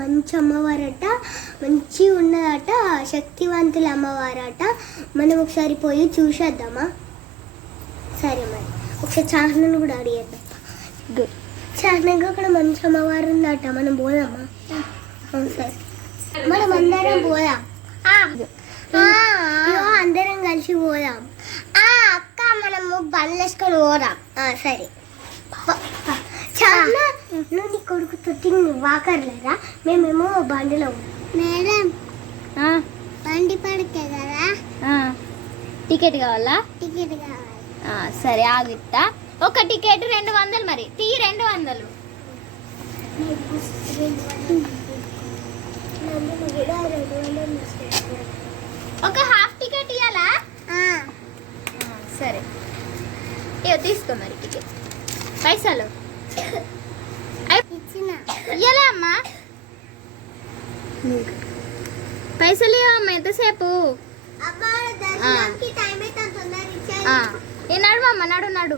మంచి అమ్మవారట, మంచిగా ఉన్నదట, శక్తివంతుల అమ్మవారట. మనం ఒకసారి పోయి చూసేద్దామా? సరే మరి ఒకసారి చాహ్నను కూడా అడిగేద్దాం. గుడ్. చాహ్నగా అక్కడ మంచి అమ్మవారు ఉందట, మనం పోదామా? సరే మనం అందరం పోదాం. అందరం కలిసి పోదాం. అక్క మనము బండ్లు వేసుకొని పోదాం. సరే చాలా. నువ్వు నీ కొడుకు తొట్టి వాకర్లేరా? మేమేమో బండిలో. మేడం బండి పడితే కదా టికెట్ కావాలా? టికెట్ కావాలి. సరే ఆగిస్తా. ఒక టికెట్ 200 మరి తీ 200. ఒక హాఫ్ టికెట్ ఇవ్వాలా? సరే తీసుకో మరి టికెట్. పైసలు ఇవ్వలే అమ్మా, పైసలు ఇవ్వమ్మా. ఎంతసేపు? నడువమ్మా, నడు.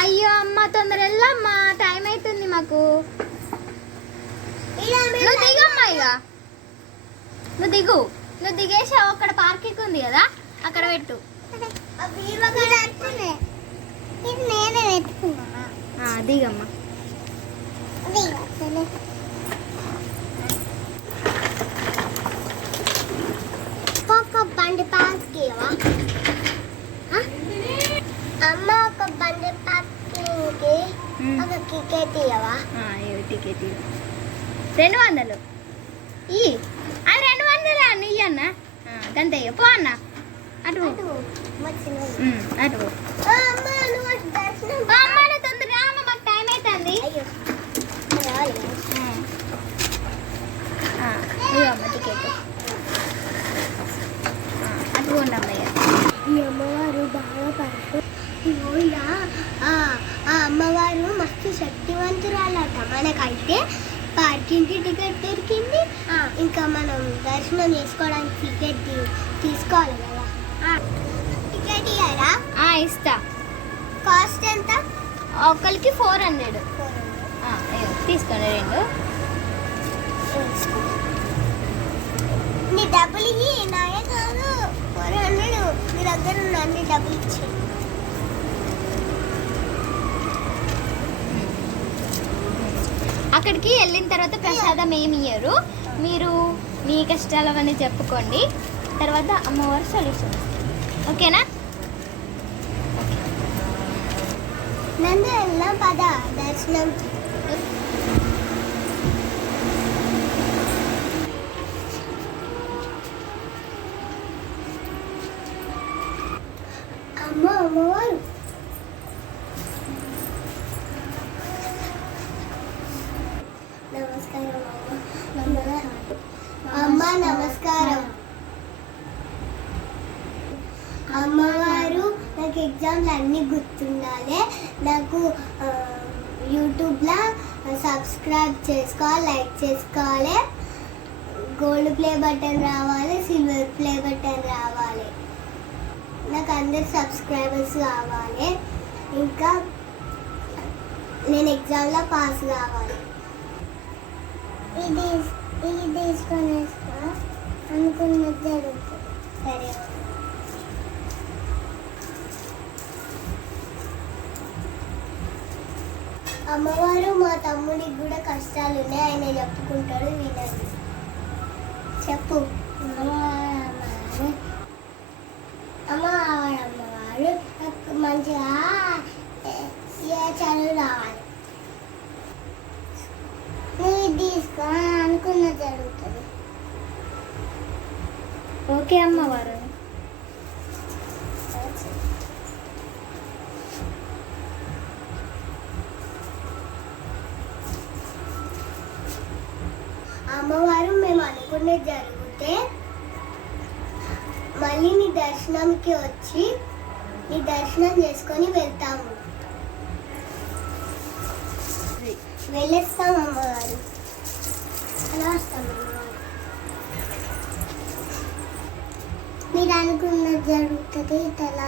అయ్యో అమ్మ తొందర వెళ్ళమ్మా, టైం అవుతుంది మాకు. నువ్వు దిగమ్మా, ఇక నువ్వు దిగు. నువ్వు దిగేసావు, అక్కడ పార్కింగ్ ఉంది కదా, అక్కడ పెట్టు. దిగమ్మా. ఒక బండి పార్క్ అమ్మ, ఒక బండి పార్కింగ్కి ఒక టికెట్ ఇవ్వవా? టికెట్ 200 అది 200 అన్న ఇయ్యన్న. గంతే పో అన్న. అటు అటు తొందరగా అమ్మ, మాకు టైం అవుతుంది. అమ్మ టికెట్ అటు ఉండమ్మయ్య. ఈ అమ్మవారు బాగా పడుతూ ఇలా ఆ అమ్మవారు మస్తు శక్తివంతురాలట. మనకైతే పార్కింగ్కి టికెట్ దొరికింది, ఇంకా మనం దర్శనం చేసుకోవడానికి టికెట్ తీసుకోవాలి కదా. టికెట్ ఇయ్యారా? ఇస్తా. కాస్ట్ ఎంత? ఒకరికి 400. తీసుకోండి 2. నీ డబ్బులు ఇవి నాయే కాదు, 400 మీ దగ్గర ఉన్న అన్ని డబ్బులు ఇచ్చి. అక్కడికి వెళ్ళిన తర్వాత ప్రసాదం ఏమి ఇయ్యరు. మీరు మీ కష్టాలు అవన్నీ చెప్పుకోండి, తర్వాత అమ్మవారు సొల్యూషన్. ఓకేనా? నందు వెళ్దాం పద దర్శనం. అమ్మవారు నమస్కారం. అమ్మ నమస్కారం. అమ్మవారు నాకు ఎగ్జామ్స్ అన్నీ గుర్తుండాలి. నాకు యూట్యూబ్లో సబ్స్క్రైబ్ చేసుకోవాలి, లైక్ చేసుకోవాలి, గోల్డ్ ప్లే బటన్ రావాలి, సిల్వర్ ప్లే బటన్ రావాలి. నాకు అందరు సబ్స్క్రైబర్స్ కావాలి. ఇంకా నేను ఎగ్జామ్లో పాస్ కావాలి. ఇది తీసుకొని అనుకున్నది జరుగుతుంది. సరే అమ్మవారు మా తమ్ముడికి కూడా కష్టాలు ఉన్నాయి, ఆయన చెప్పుకుంటాడు, వినండి. చెప్పు. అమ్మవారు నాకు మంచిగా చదువు రావాలి. నువ్వు తీసుకో అనుకున్నది జరుగుతుంది. ఓకే అమ్మవారు. అమ్మవారు మేము అనుకున్నది జరిగితే మళ్ళీ నీ దర్శనంకి వచ్చి నీ దర్శనం చేసుకొని వెళ్తాము. వెళ్ళేస్తాం అమ్మవారు. అలా వస్తాం అమ్మవారు. మీరు అనుకున్నది జరుగుతుంది. ఇలా